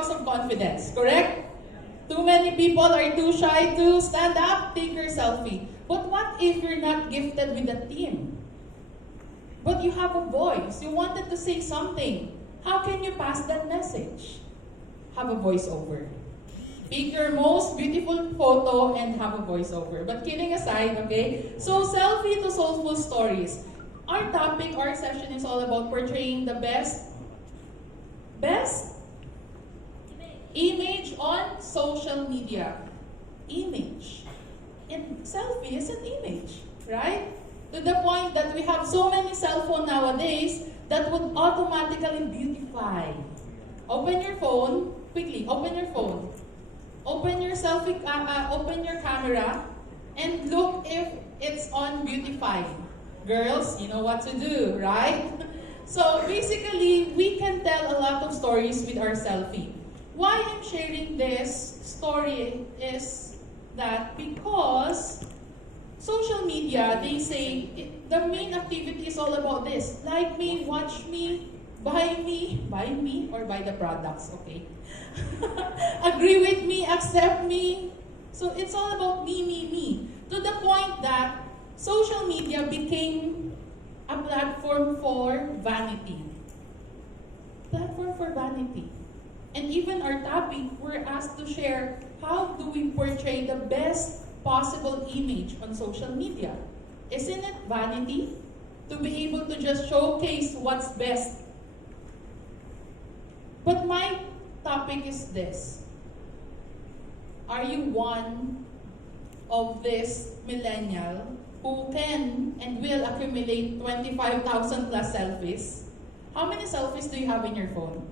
because of confidence, correct? Too many people are too shy to stand up, take your selfie. But what if you're not gifted with a team? But you have a voice, you wanted to say something. How can you pass that message? Have a voiceover. Pick your most beautiful photo and have a voiceover. But kidding aside, okay? So selfie to soulful stories. Our topic, our session is all about portraying the best image on social media. Image. And selfie is an image, right? To the point that we have so many cell phones nowadays that would automatically beautify. Open your phone, quickly, open your phone. Open your selfie, open your camera, and look if it's on beautify. Girls, you know what to do, right? So basically, we can tell a lot of stories with our selfie. Why I'm sharing this story is that because social media, they say, the main activity is all about this. Like me, watch me, buy me, or buy the products, okay? Agree with me, accept me. So it's all about me. To the point that social media became a platform for vanity. Platform for vanity. And even our topic, we're asked to share how do we portray the best possible image on social media. Isn't it vanity to be able to just showcase what's best? But my topic is this. Are you one of this millennial who can and will accumulate 25,000 plus selfies? How many selfies do you have in your phone?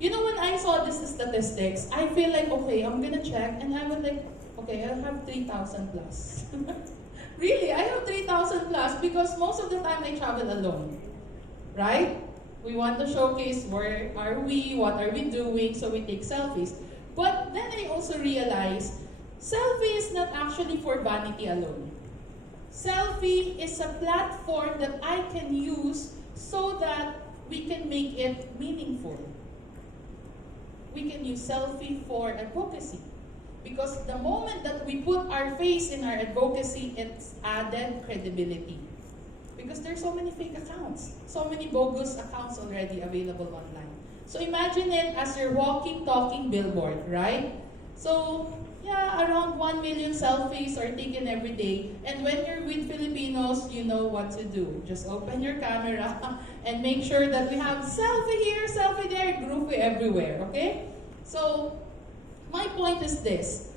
You know, when I saw this statistics, I feel like, okay, I'm gonna check, and I was like, okay, I have 3,000 plus. Really, I have 3,000 plus because most of the time I travel alone, right? We want to showcase where are we, what are we doing, so we take selfies. But then I also realized, selfie is not actually for vanity alone. Selfie is a platform that I can use so that we can make it meaningful. We can use selfie for advocacy. Because the moment that we put our face in our advocacy, it's added credibility. Because there's so many fake accounts, so many bogus accounts already available online. So imagine it as your walking, talking billboard, right? So, yeah, around 1 million selfies are taken every day. And when you're with Filipinos, you know what to do. Just open your camera and make sure that we have selfie here, selfie there, groupie everywhere, okay? So, my point is this.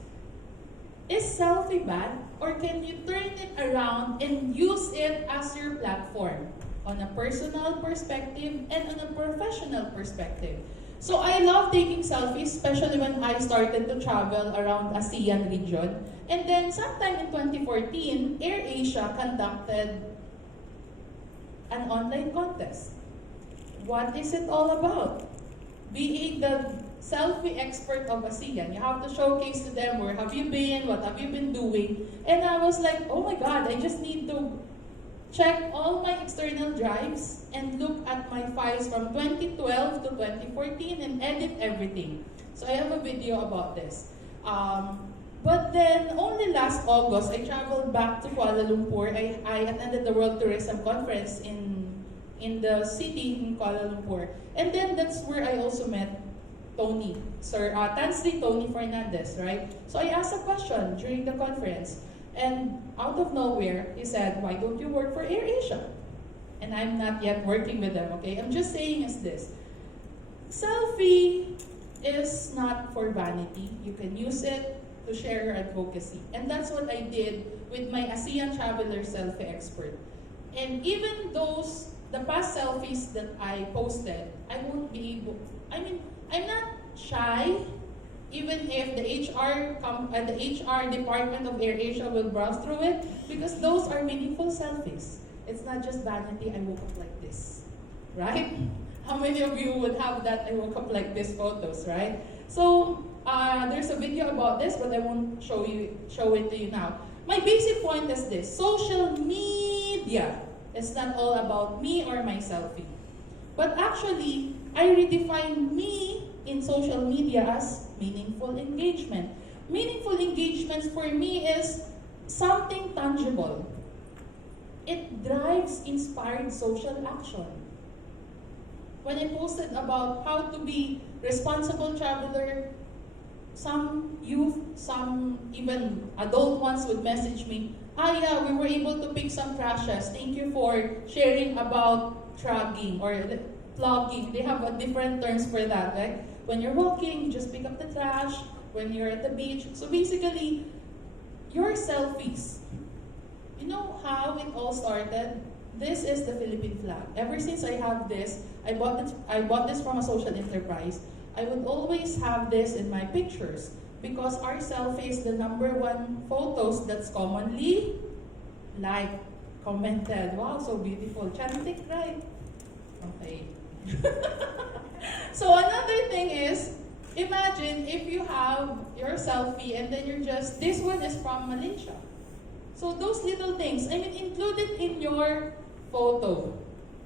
Is selfie bad? Or can you turn it around and use it as your platform on a personal perspective and on a professional perspective? So I love taking selfies, especially when I started to travel around ASEAN region. And then sometime in 2014, AirAsia conducted an online contest. What is it all about? Being the selfie expert of ASEAN, you have to showcase to them where have you been, what have you been doing. And I was like, oh my God, I just need to check all my external drives and look at my files from 2012 to 2014 and edit everything. So I have a video about this. But then only last August, I traveled back to Kuala Lumpur. I attended the World Tourism Conference in the city in Kuala Lumpur. And then that's where I also met Tony, Tansri Tony Fernandez, right? So I asked a question during the conference, and out of nowhere, he said, why don't you work for AirAsia? And I'm not yet working with them, okay? I'm just saying is this. Selfie is not for vanity. You can use it to share your advocacy. And that's what I did with my ASEAN Traveler Selfie Expert. And even the past selfies that I posted, I won't be able, I'm not shy, even if the HR department of AirAsia will browse through it, because those are meaningful selfies. It's not just vanity, I woke up like this, right? How many of you would have that I woke up like this photos, right? So there's a video about this, but I won't show it to you now. My basic point is this: social media is not all about me or my selfie. But actually, I redefine me in social media as meaningful engagement. Meaningful engagements for me is something tangible. It drives inspired social action. When I posted about how to be responsible traveler, some youth, some even adult ones would message me, yeah, we were able to pick some trashes. Thank you for sharing about tragging or vlogging. They have different terms for that, right? When you're walking, you just pick up the trash. When you're at the beach. So basically, your selfies. You know how it all started? This is the Philippine flag. Ever since I have this, I bought this from a social enterprise. I would always have this in my pictures because our selfie is the #1 photos that's commonly liked, commented. Wow, so beautiful. Chantic, right? Okay. So another thing is, imagine if you have your selfie and then you're just, this one is from Malaysia. So those little things, I mean, include it in your photo.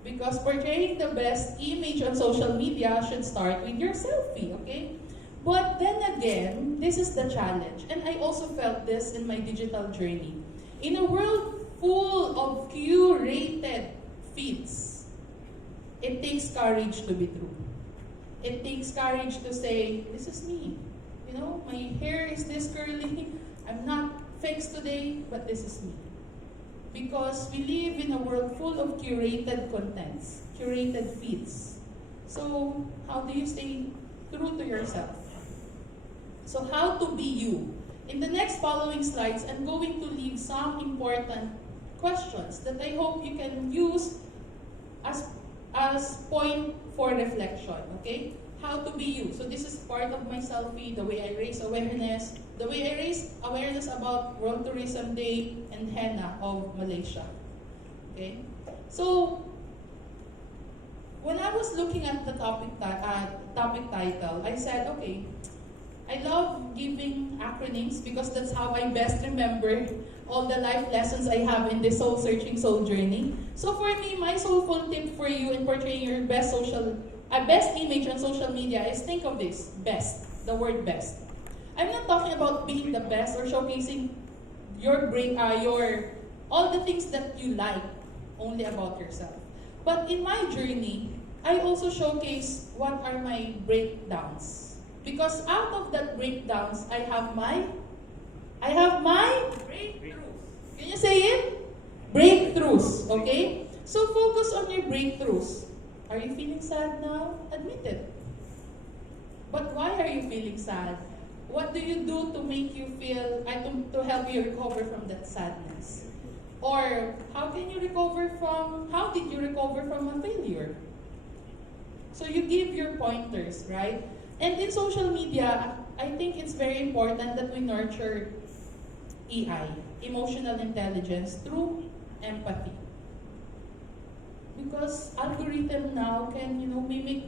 Because portraying the best image on social media should start with your selfie, okay? But then again, this is the challenge. And I also felt this in my digital journey. In a world full of curated feeds, it takes courage to be true. It takes courage to say, this is me. You know, my hair is this curly. I'm not fixed today, but this is me. Because we live in a world full of curated contents, curated feeds. So, how do you stay true to yourself? So, how to be you? In the next following slides, I'm going to leave some important questions that I hope you can use as point for reflection, okay? How to be you. So this is part of my selfie, the way I raise awareness, the way I raise awareness about World Tourism Day and Henna of Malaysia, okay? So, when I was looking at the topic title, I said, okay, I love giving acronyms because that's how I best remember all the life lessons I have in this soul-searching soul journey. So for me, my soulful tip for you in portraying your best image on social media is think of this, best, the word best. I'm not talking about being the best or showcasing all the things that you like only about yourself. But in my journey, I also showcase what are my breakdowns. Because out of that breakdowns, I have my breakthroughs. Can you say it? Breakthroughs, okay? So focus on your breakthroughs. Are you feeling sad now? Admit it. But why are you feeling sad? What do you do to make you feel, to help you recover from that sadness? Or how did you recover from a failure? So you give your pointers, right? And in social media, I think it's very important that we nurture EI, emotional intelligence, through empathy. Because algorithm now can, mimic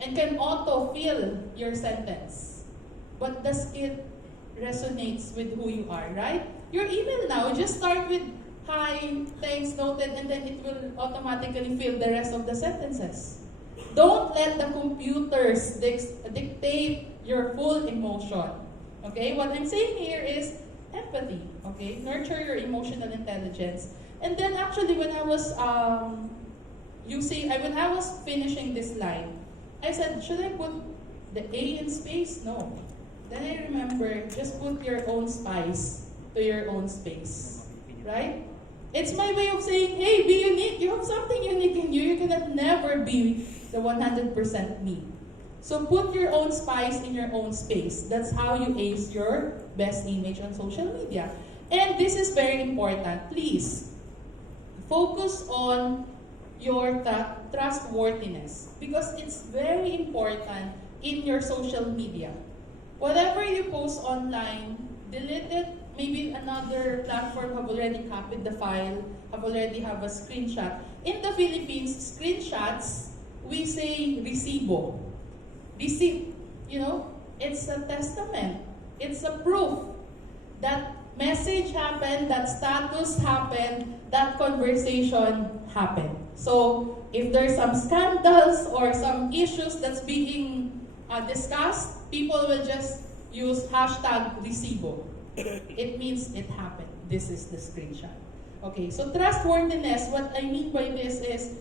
and can auto-fill your sentence. But does it resonates with who you are, right? Your email now, just start with, hi, thanks, noted, and then it will automatically fill the rest of the sentences. Don't let the computers dictate your full emotion. Okay? What I'm saying here is empathy. Okay? Nurture your emotional intelligence. And then actually when I was finishing this line, I said, should I put the A in space? No. Then I remember, just put your own spice to your own space. Right? It's my way of saying, hey, be unique. You have something unique in you. You cannot never be the 100% me. So put your own spice in your own space. That's how you ace your best image on social media. And this is very important. Please, focus on your trustworthiness because it's very important in your social media. Whatever you post online, delete it. Maybe another platform have already copied the file, have a screenshot. In the Philippines, screenshots, we say resibo. Receipt, it's a testament. It's a proof that message happened, that status happened, that conversation happened. So if there's some scandals or some issues that's being discussed, people will just use hashtag resibo. It means it happened. This is the screenshot. Okay, so trustworthiness, what I mean by this is,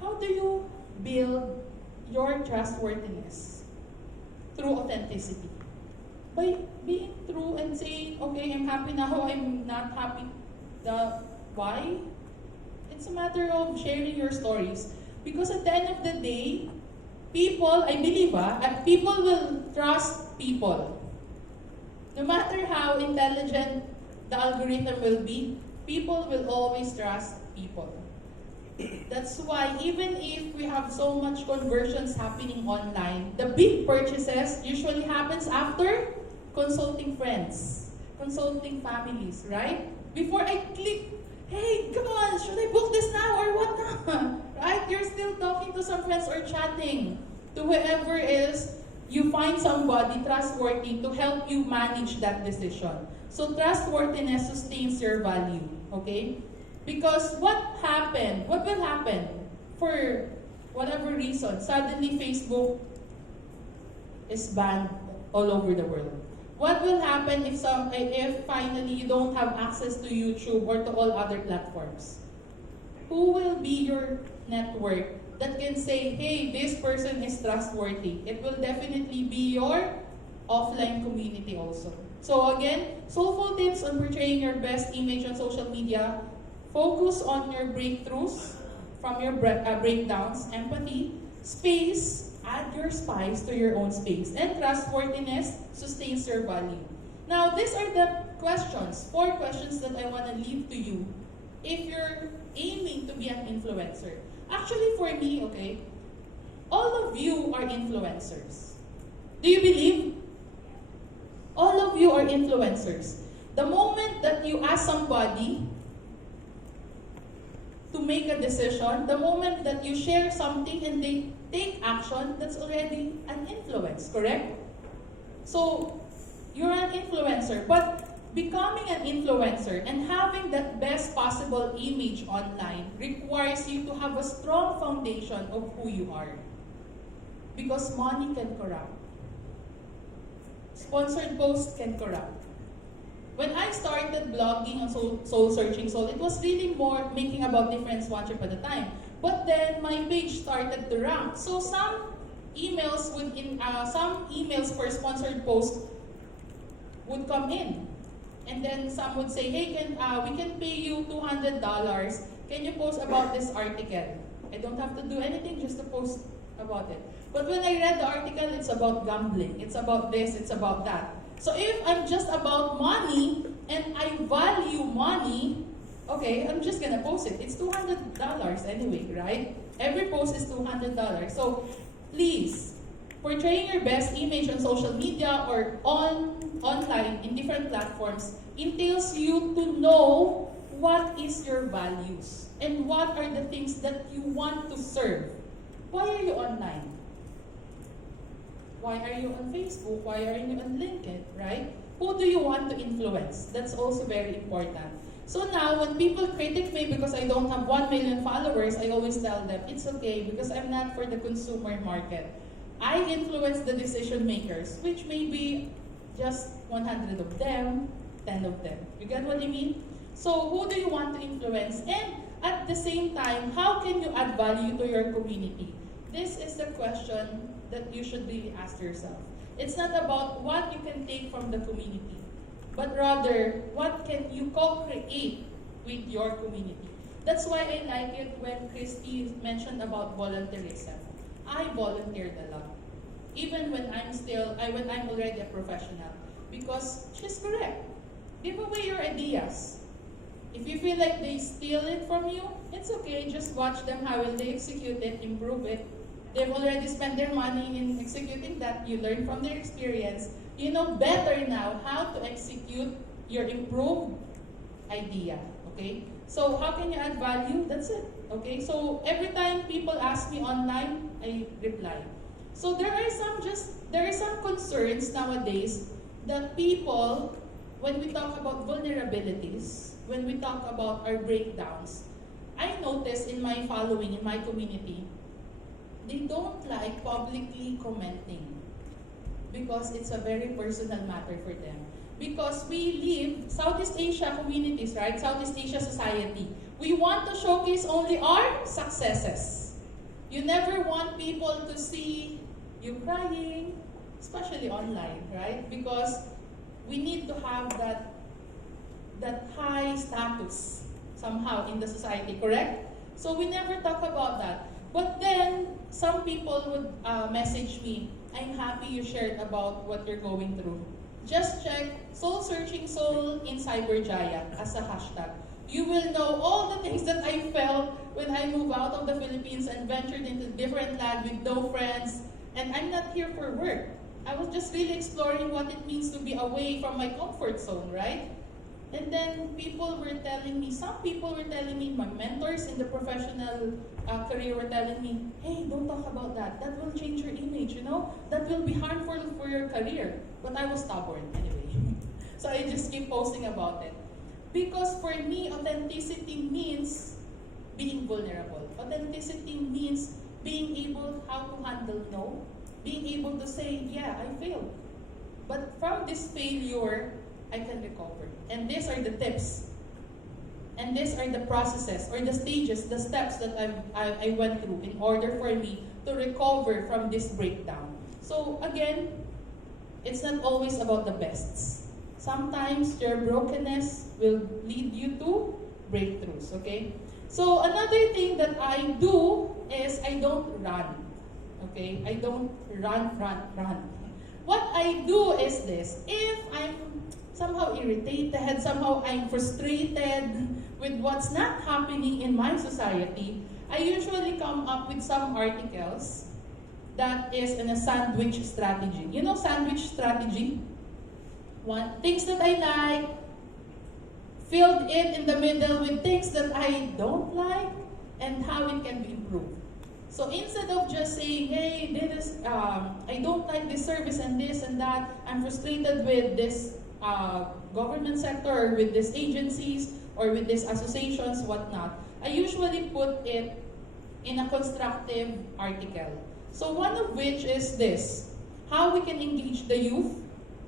how do you build your trustworthiness? Through authenticity. By being true and saying, okay, I'm happy now, I'm not happy. Why? It's a matter of sharing your stories. Because at the end of the day, people, I believe, people will trust people. No matter how intelligent the algorithm will be, people will always trust people. That's why even if we have so much conversions happening online, the big purchases usually happens after consulting friends, consulting families, right? Before I click, hey, come on, should I book this now or what now? Right? You're still talking to some friends or chatting to whoever is, you find somebody trustworthy to help you manage that decision. So trustworthiness sustains your value, okay? Because what will happen for whatever reason, suddenly Facebook is banned all over the world. What will happen if finally you don't have access to YouTube or to all other platforms? Who will be your network that can say, hey, this person is trustworthy? It will definitely be your offline community also. So again, soulful tips on portraying your best image on social media. Focus on your breakthroughs from your breakdowns, empathy, space, add your spice to your own space, and trustworthiness sustains your value. Now, these are the questions, 4 questions that I want to leave to you if you're aiming to be an influencer. Actually, for me, okay, all of you are influencers. Do you believe? All of you are influencers. The moment that you ask somebody to make a decision, the moment that you share something and they take action, that's already an influence, correct? So, you're an influencer, but becoming an influencer and having that best possible image online requires you to have a strong foundation of who you are. Because money can corrupt. Sponsored posts can corrupt. When I started blogging on Soul Searching Soul, it was really more making about different Watcher at the time. But then my page started to rank. So some emails for sponsored posts would come in. And then some would say, hey, we can pay you $200. Can you post about this article? I don't have to do anything, just to post about it. But when I read the article, it's about gambling. It's about this, it's about that. So if I'm just about money, and I value money, okay, I'm just gonna post it. It's $200 anyway, right? Every post is $200. So please, portraying your best image on social media or online in different platforms entails you to know what is your values and what are the things that you want to serve. Why are you online? Why are you on Facebook? Why are you on LinkedIn, right? Who do you want to influence? That's also very important. So now, when people critic me because I don't have 1 million followers, I always tell them, it's okay because I'm not for the consumer market. I influence the decision makers, which may be just 100 of them, 10 of them. You get what I mean? So who do you want to influence? And at the same time, how can you add value to your community? This is the question that you should really ask yourself. It's not about what you can take from the community, but rather, what can you co-create with your community? That's why I like it when Christy mentioned about volunteerism. I volunteered a lot, even when I'm already a professional, because she's correct. Give away your ideas. If you feel like they steal it from you, it's okay. Just watch them. How will they execute it, improve it? They've already spent their money in executing that. You learn from their experience. You know better now how to execute your improved idea. Okay? So how can you add value? That's it. Okay? So every time people ask me online, I reply. So there are some concerns nowadays that people, when we talk about vulnerabilities, when we talk about our breakdowns, I notice in my following, in my community, they don't like publicly commenting because it's a very personal matter for them. Because we live Southeast Asia communities, right? Southeast Asia society. We want to showcase only our successes. You never want people to see you crying, especially online, right? Because we need to have that high status somehow in the society, correct? So we never talk about that. But then, some people would message me, I'm happy you shared about what you're going through. Just check Soul Searching Soul in Jaya as a hashtag. You will know all the things that I felt when I moved out of the Philippines and ventured into different land with no friends. And I'm not here for work. I was just really exploring what it means to be away from my comfort zone, right? And then some people were telling me, my mentors in the professional career were telling me, hey, don't talk about that. That will change your image, you know? That will be harmful for your career. But I was stubborn anyway. So I just keep posting about it. Because for me, authenticity means being vulnerable. Authenticity means being able how to handle no. Being able to say, yeah, I failed. But from this failure, I can recover. And these are the tips. And these are the processes or the stages, the steps that I went through in order for me to recover from this breakdown. So again, it's not always about the bests. Sometimes your brokenness will lead you to breakthroughs, okay? So another thing that I do is I don't run, okay? I don't run. What I do is this. If I'm somehow irritated, somehow I'm frustrated with what's not happening in my society, I usually come up with some articles that is in a sandwich strategy. You know sandwich strategy? Things that I like, filled it in the middle with things that I don't like, and how it can be improved. So instead of just saying, hey, I don't like this service and this and that, I'm frustrated with this government sector or with these agencies or with these associations, whatnot, I usually put it in a constructive article. So one of which is this, how we can engage the youth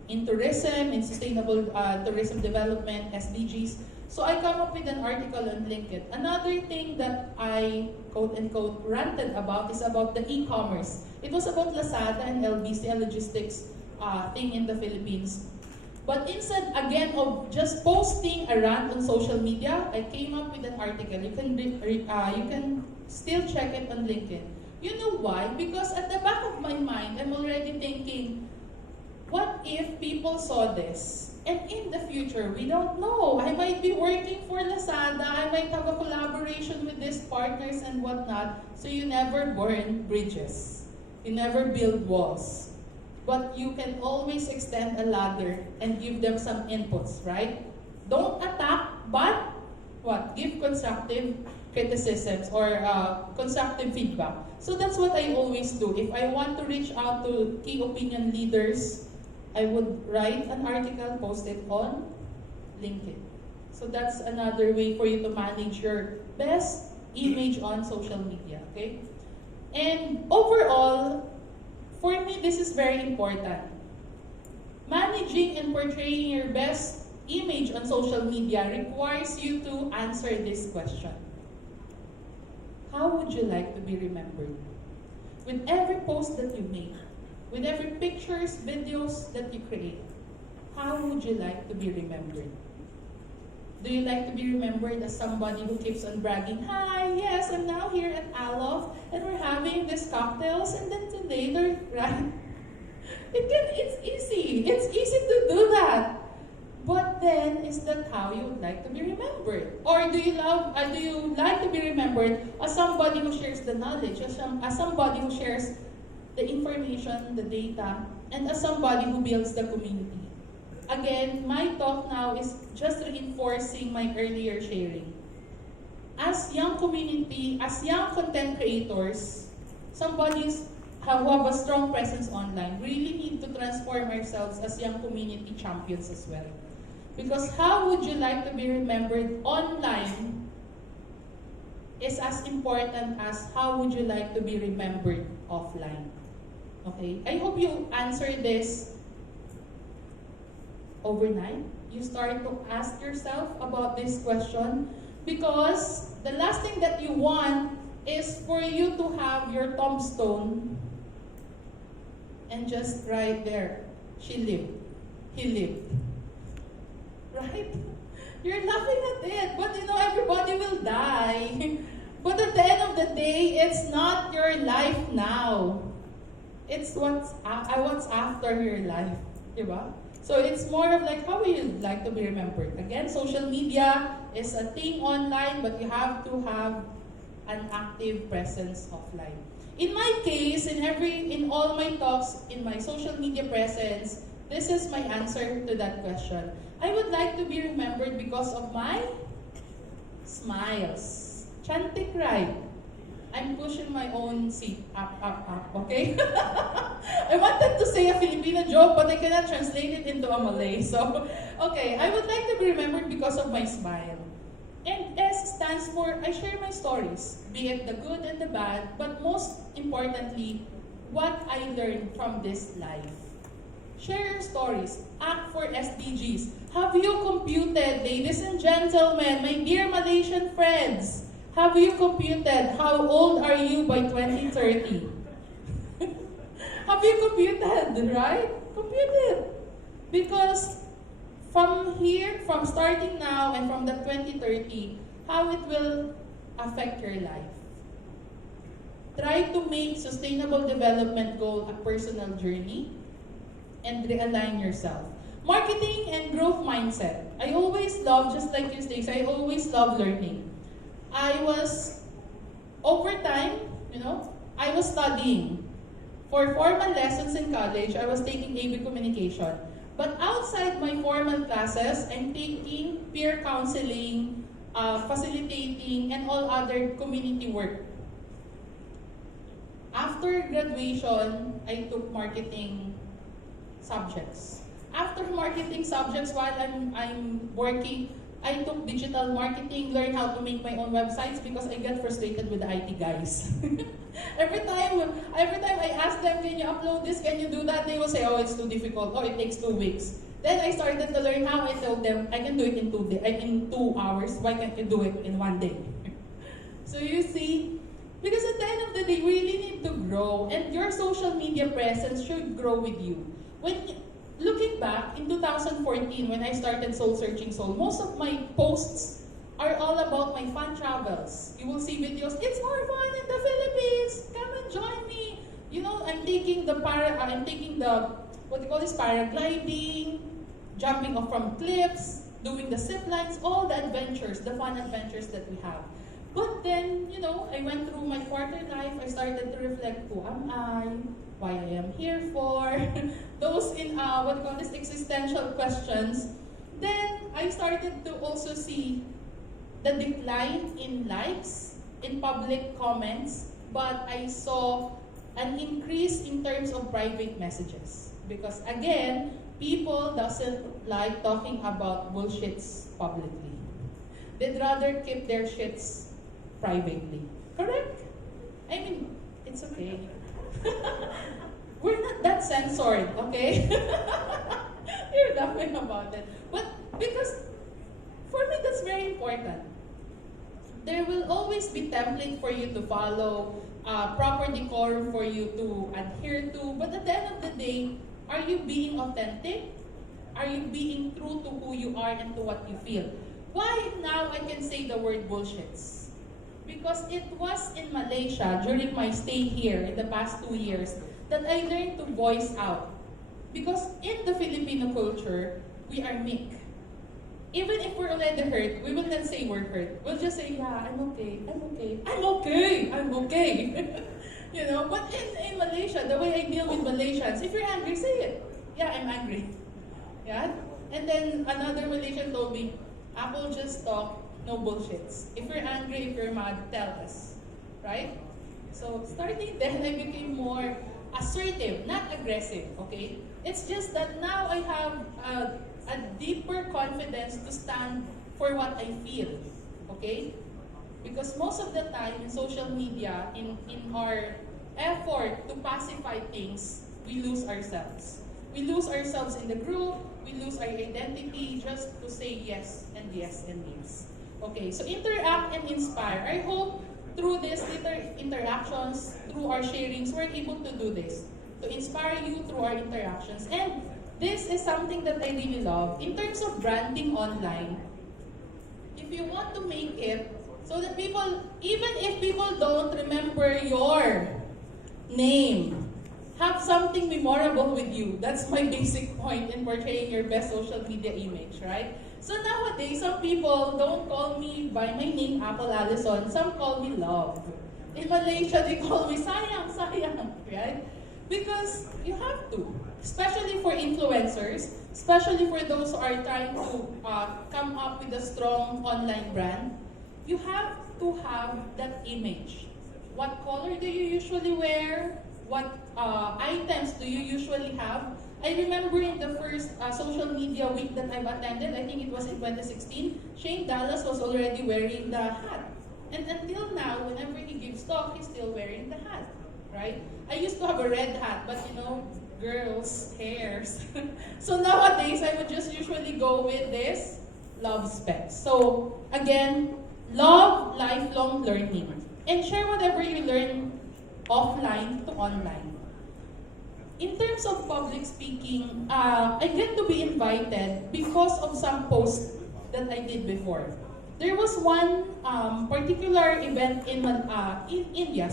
in tourism, in sustainable tourism development, SDGs. So I come up with an article and link it. Another thing that I, quote-unquote, ranted about is about the e-commerce. It was about Lazada and LBC, logistics thing in the Philippines. But instead, again, of just posting a rant on social media, I came up with an article. You can still check it on LinkedIn. You know why? Because at the back of my mind, I'm already thinking, what if people saw this? And in the future, we don't know. I might be working for Lazada. I might have a collaboration with these partners and whatnot. So you never burn bridges. You never build walls. But you can always extend a ladder and give them some inputs, right? Don't attack, but what? Give constructive criticisms or constructive feedback. So that's what I always do. If I want to reach out to key opinion leaders, I would write an article, post it on LinkedIn. So that's another way for you to manage your best image on social media, okay? And overall, for me, this is very important. Managing and portraying your best image on social media requires you to answer this question. How would you like to be remembered? With every post that you make, with every pictures, videos that you create, how would you like to be remembered? Do you like to be remembered as somebody who keeps on bragging, hi, yes, I'm now here at Alof, and we're having these cocktails, and then today they're, right? It's easy. It's easy to do that. But then, is that how you would like to be remembered? Or do you like to be remembered as somebody who shares the knowledge, as somebody who shares the information, the data, and as somebody who builds the community? Again, my talk now is just reinforcing my earlier sharing. As young community, as young content creators, somebody who have a strong presence online, really need to transform ourselves as young community champions as well. Because how would you like to be remembered online is as important as how would you like to be remembered offline. Okay? I hope you answer this overnight. You start to ask yourself about this question, because the last thing that you want is for you to have your tombstone and just right there, she lived, he lived. Right? You're laughing at it, but you know everybody will die. But at the end of the day, it's not your life now. It's what's after your life, diba? So it's more of like, how will you like to be remembered? Again, social media is a thing online, but you have to have an active presence offline. In my case, in all my talks, in my social media presence, this is my answer to that question. I would like to be remembered because of my smiles. Chantik, right? I'm pushing my own seat up, okay? I wanted to say a Filipino joke, but I cannot translate it into a Malay. So, okay, I would like to be remembered because of my smile. And S stands for, I share my stories, be it the good and the bad, but most importantly, what I learned from this life. Share your stories. Act for SDGs. Have you computed, ladies and gentlemen, my dear Malaysian friends, have you computed how old are you by 2030? Have you computed, right? Computed. Because from here, from starting now and from the 2030, how it will affect your life. Try to make sustainable development goal a personal journey and realign yourself. Marketing and growth mindset. I always love, just like you, Stacey, I always love learning. I was, over time, I was studying. For formal lessons in college, I was taking AV Communication. But outside my formal classes, I'm taking peer counseling, facilitating, and all other community work. After graduation, I took marketing subjects. After marketing subjects, while I'm working, I took digital marketing, learned how to make my own websites because I get frustrated with the IT guys. every time I ask them, can you upload this, can you do that, they will say, oh, it's too difficult, oh, it takes 2 weeks. Then I started to learn how. I told them, I can do it in 2 hours, why can't you do it in 1 day? So you see, because at the end of the day, we really need to grow, and your social media presence should grow with you. Looking back, in 2014, when I started Soul Searching Soul, most of my posts are all about my fun travels. You will see videos, it's more fun in the Philippines, come and join me. I'm taking the paragliding, jumping off from cliffs, doing the zip lines, all the adventures, the fun adventures that we have. But then, I went through my quarter life, I started to reflect, who am I? Why I am here for? Those existential questions. Then, I started to also see the decline in likes, in public comments, but I saw an increase in terms of private messages. Because again, people doesn't like talking about bullshits publicly. They'd rather keep their shits privately. Correct? I mean, it's okay. We're not that censored, okay? You're laughing about it. But because, for me, that's very important. There will always be template for you to follow, proper decorum for you to adhere to. But at the end of the day, are you being authentic? Are you being true to who you are and to what you feel? Why now I can say the word bullshits? Because it was in Malaysia, during my stay here in the past 2 years, that I learned to voice out. Because in the Filipino culture, we are meek. Even if we're already hurt, we will not say we're hurt. We'll just say, yeah, I'm okay, I'm okay, I'm okay, I'm okay. But in Malaysia, the way I deal with Malaysians, if you're angry, say it. Yeah, I'm angry. Yeah? And then another Malaysian told me, Apple, just talk, no bullshits. If you're angry, if you're mad, tell us. Right? So starting then, I became more assertive, not aggressive, okay? It's just that now I have a deeper confidence to stand for what I feel, okay? Because most of the time in social media, in our effort to pacify things, we lose ourselves. We lose ourselves in the group, we lose our identity just to say yes and yes and yes. Okay, so interact and inspire. I hope through these interactions, through our sharings, we're able to do this. To inspire you through our interactions. And this is something that I really love. In terms of branding online, if you want to make it so that people, even if people don't remember your name, have something memorable with you. That's my basic point in portraying your best social media image, right? So nowadays, some people don't call me by my name, Apple Allison. Some call me Love. In Malaysia, they call me Sayang, Sayang, right? Because you have to. Especially for influencers, especially for those who are trying to come up with a strong online brand, you have to have that image. What color do you usually wear? What items do you usually have? I remember in the first social media week that I've attended, I think it was in 2016, Shane Dallas was already wearing the hat. And until now, whenever he gives talk, he's still wearing the hat, right? I used to have a red hat, but you know, girls' hairs. So nowadays, I would just usually go with this love specs. So again, love lifelong learning. And share whatever you learn offline to online. In terms of public speaking, I get to be invited because of some posts that I did before. There was one particular event in India,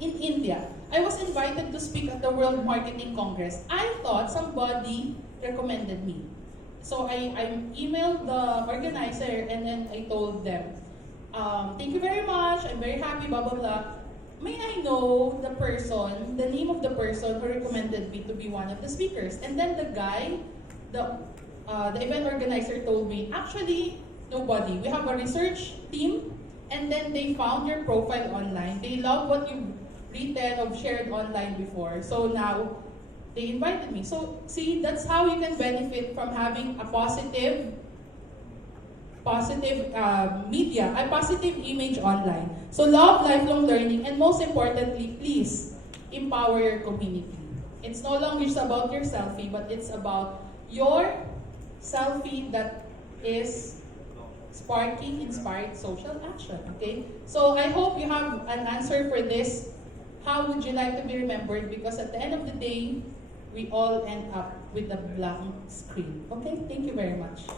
in India. I was invited to speak at the World Marketing Congress. I thought somebody recommended me. So I emailed the organizer and then I told them, thank you very much, I'm very happy, blah, blah, blah. May I know the person, the name of the person who recommended me to be one of the speakers? And then the guy, the event organizer told me, actually, nobody. We have a research team and then they found your profile online. They love what you've written or shared online before. So now, they invited me. So, see, that's how you can benefit from having a positive media, a positive image online. So love lifelong learning, and most importantly, please empower your community. It's no longer just about your selfie, but it's about your selfie that is sparking inspired social action. Okay? So I hope you have an answer for this. How would you like to be remembered? Because at the end of the day, we all end up with a blank screen. Okay? Thank you very much.